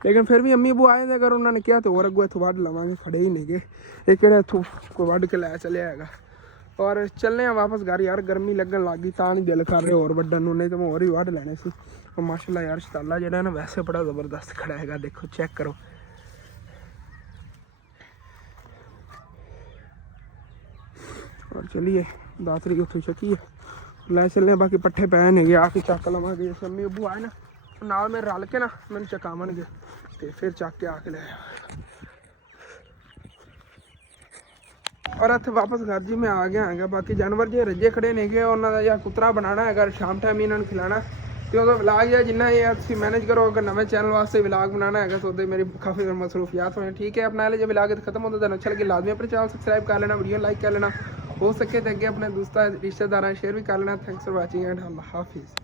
ਲੇਕਿਨ ਫਿਰ ਵੀ ਅੰਮੀ ਅਬੂ ਆਏ ਤੇ ਅਗਰ ਉਹਨਾਂ ਨੇ ਕਿਹਾ ਤੇ ਹੋਰ ਅੱਗੋਂ ਇੱਥੋਂ ਵੱਢ ਲਵਾਂਗੇ ਖੜੇ ਹੀ ਨੇਗੇ ਇਹ ਕਿਹੜਾ ਇੱਥੋਂ ਕੋਈ ਵੱਢ ਕੇ ਲੈ ਚੱਲਿਆ ਹੈਗਾ। ਔਰ ਚੱਲੇ ਆ ਵਾਪਸ ਘਰ ਯਾਰ ਗਰਮੀ ਲੱਗਣ ਲੱਗ ਗਈ ਤਾਂ ਨਹੀਂ ਦਿਲ ਕਰ ਰਿਹਾ ਹੋਰ ਵੱਢਣ ਨੂੰ ਨਹੀਂ ਤਾਂ ਮੈਂ ਹੋਰ ਹੀ ਵੱਢ ਲੈਣੇ ਸੀ। ਮਾਸ਼ਾਅੱਲਾ ਯਾਰ ਸ਼ਤਾਲਾ ਜਿਹੜਾ ਨਾ ਵੈਸੇ ਬੜਾ ਜ਼ਬਰਦਸਤ ਖੜਾ ਹੈਗਾ ਦੇਖੋ ਚੈੱਕ ਕਰੋ। और चलिए दातरी उत्थों चकीए लै चलने बाकी पट्ठे पै ने आके चक लवांगे शम्मी अबू आए ना नाल में रल के ना मैंने चकावणगे ते फिर चक के आके ले और इत्थे वापस घर जी मैं आ गया हैगा। बाकी जानवर जे रजे खड़े ने उन्होंने या कुतरा बनाना है शाम टाइम इन्होंने खिलाना तो उदो विलाग है जिन्ना ये तुसीं मैनेज करो। अगर नवे चैनल वास्ते विलाग बनाना है तो मेरी काफ़ी मसरूफियात होने ठीक है अपना जो विलाग खत्म होता है अच्छा लगे लाजमी अपने चैनल सबसक्राइब कर लेना वीडियो लाइक कर लेना हो सके तो अगे अपने दोस्तों रिश्तेदार शेयर भी कर लेना। थैंक्स फॉर वाचिंग एंड अल्लाह हाफिज़।